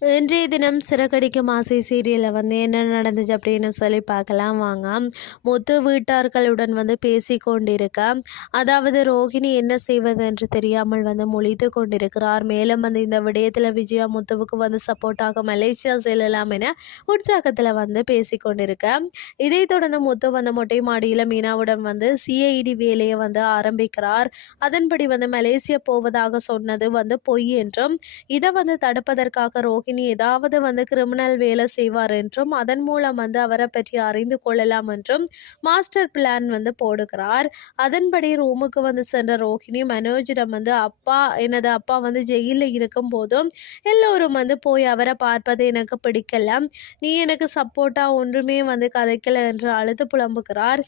இன்றைய தினம் சிறகடிக்கும் ஆசை சீரியலில் வந்து என்ன நடந்துச்சு அப்படின்னு சொல்லி பார்க்கலாம். வாங்க. முத்து வீட்டார்களுடன் வந்து பேசி கொண்டிருக்க. அதாவது ரோஹிணி என்ன செய்வது என்று தெரியாமல் வந்து முழித்து கொண்டிருக்கிறார். மேலும் வந்து இந்த விடயத்தில் விஜயா முத்துவுக்கு வந்து சப்போர்ட்டாக மலேசியா செல்லலாம் என உற்சாகத்தில் வந்து பேசி கொண்டிருக்க. இதைத் தொடர்ந்து முத்து வந்து மொட்டை மாடியில் மீனாவுடன் வந்து சிஐடி வேலையை வந்து ஆரம்பிக்கிறார். அதன்படி வந்து மலேசியா போவதாக சொன்னது வந்து பொய் என்றும் இதை வந்து தடுப்பதற்காக ரோஹிணி இனி ஏதாவது வந்து கிரிமினல் வேலை செய்வார் என்றும் அதன் மூலம் வந்து அவரை பற்றி அறிந்து கொள்ளலாம் என்றும் மாஸ்டர் பிளான் வந்து போடுகிறார். அதன்படி ரூமுக்கு வந்து சென்ற ரோஹிணி மனோஜிடம் வந்து அப்பா எனது அப்பா வந்து ஜெயிலில் இருக்கும் போதும் எல்லோரும் வந்து போய் அவரை பார்ப்பது எனக்கு பிடிக்கல. நீ எனக்கு சப்போர்ட்டாக ஒன்றுமே வந்து கதைக்கல என்று அழுது புலம்புகிறார்.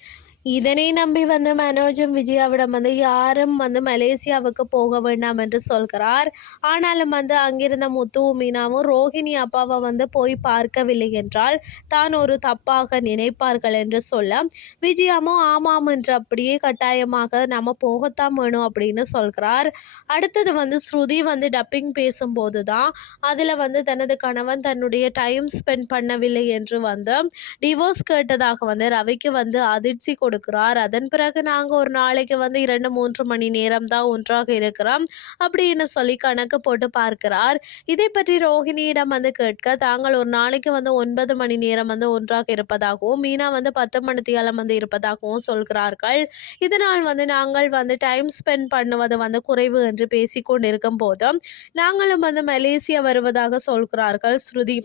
இதனை நம்பி வந்து மனோஜும் விஜயாவிடம் வந்து யாரும் வந்து மலேசியாவுக்கு போக வேண்டாம் என்று சொல்கிறார். ஆனாலும் வந்து அங்கிருந்த முத்துவும் மீனாவும் ரோஹிணி அப்பாவை வந்து போய் பார்க்கவில்லை என்றால் தான் ஒரு தப்பாக நினைப்பார்கள் என்று சொல்ல விஜயாமும் ஆமாம் என்று அப்படியே கட்டாயமாக நம்ம போகத்தான் வேணும் அப்படின்னு சொல்கிறார். அடுத்தது வந்து ஸ்ருதி வந்து டப்பிங் பேசும்போது தான் அதில் வந்து தனது கணவன் தன்னுடைய டைம் ஸ்பெண்ட் பண்ணவில்லை என்று வந்து டிவோர்ஸ் கேட்டதாக வந்து ரவிக்கு வந்து அதிர்ச்சி கொடுக்கிறார். அதன் பிறகு நாங்கள் ஒரு நாளைக்கு வந்து இரண்டு மூன்று மணி நேரம் தான் ஒன்றாக இருக்கிறோம். அப்படின்னு சொல்லி கணக்கு போட்டு பார்க்கிறார். இதை பற்றி ரோஹிணியிடம் வந்து கேட்க தாங்கள் ஒரு நாளைக்கு வந்து ஒன்பது மணி நேரம் வந்து ஒன்றாக இருப்பதாகவும் மீனா வந்து பத்து மணித்தியாலம் வந்து இருப்பதாகவும் சொல்கிறார்கள். இதனால் வந்து நாங்கள் வந்து டைம் ஸ்பெண்ட் பண்ணுவது வந்து குறைவு என்று பேசிக்கொண்டிருக்கும் போதும் நாங்களும் வந்து மலேசியா வருவதாக சொல்கிறார்கள். ஸ்ருதி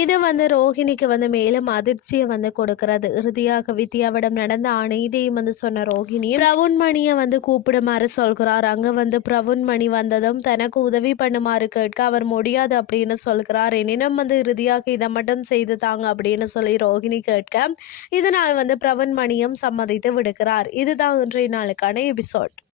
இது வந்து ரோஹிணிக்கு வந்து மேலும் அதிர்ச்சியை வந்து கொடுக்கிறது. இறுதியாக வித்யாவிடம் நடந்த அனைத்தையும் வந்து சொன்ன ரோஹிணி பிரவுன்மணியை வந்து கூப்பிடுமாறு சொல்கிறார். அங்கே வந்து பிரவுன்மணி வந்ததும் தனக்கு உதவி பண்ணுமாறு கேட்க அவர் முடியாது அப்படின்னு சொல்கிறார். எனினும் வந்து இறுதியாக இதை மட்டும் செய்து தாங்க அப்படின்னு சொல்லி ரோஹிணி கேட்க இதனால் வந்து பிரவன்மணியும் சம்மதித்து விடுகிறார். இதுதான் இன்றைய நாளுக்கான எபிசோட்.